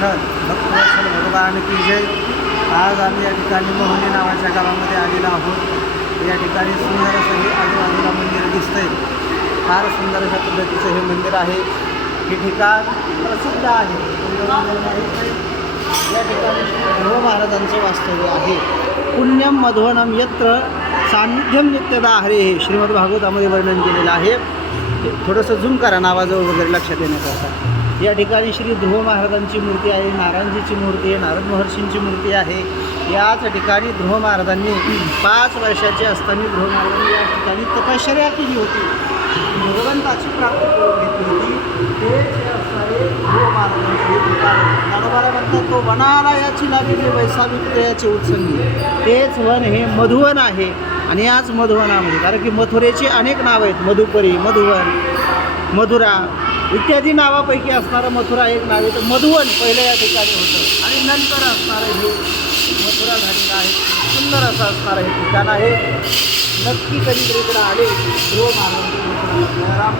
विठ्ठल भक्तवत्सल भगवान की जय. आज आम्ही या ठिकाणी मोहनी नावाच्या गावामध्ये आलेलो आहोत. या ठिकाणी सुंदर असं हे आजूबाजूला मंदिर दिसतंय. फार सुंदर अशा पद्धतीचं हे मंदिर आहे. हे ठिकाण प्रसिद्ध आहे. या ठिकाणी ध्रुव महाराजांचं वास्तव्य आहे. पुण्यम मध्वनम यत्र सान्निध्यम नित्यदा हरे हे श्रीमद भागवतामध्ये वर्णन केलेलं आहे. थोडंसं झूम करा नावाजवळ वगैरे लक्षात येण्याकरता. या ठिकाणी श्री ध्रुव महाराजांची मूर्ती आहे, नारायणजीची मूर्ती आहे, नारद महर्षींची मूर्ती आहे. याच ठिकाणी ध्रुव महाराजांनी 5 वर्षाचे असताना ध्रुव महाराजांनी या ठिकाणी तपश्चर्या केली होती, भगवंताची प्राप्ती करून घेतली होती. तेच हे असणारे ध्रुव महाराजांचे ठिकाण. ज्ञानोबाला म्हणतात तो वनाला याची लागलेली वैसावी याचे उत्संगी. तेच वन हे मधुवन आहे. आणि याच मधुवनामध्ये कारण की मथुरेची अनेक नावं आहेत, मधुपरी, मधुवन, मधुरा इत्यादी नावापैकी असणारं मथुरा एक नाव आहे. तर मधुवन पहिलं या ठिकाणी होतं आणि नंतर असणारं हे मथुरा झालेलं आहे. सुंदर असं असणारं हे ठिकाण आहे. नक्की कधीतरी इकडं आले ध्रुव महाराजांचे राम.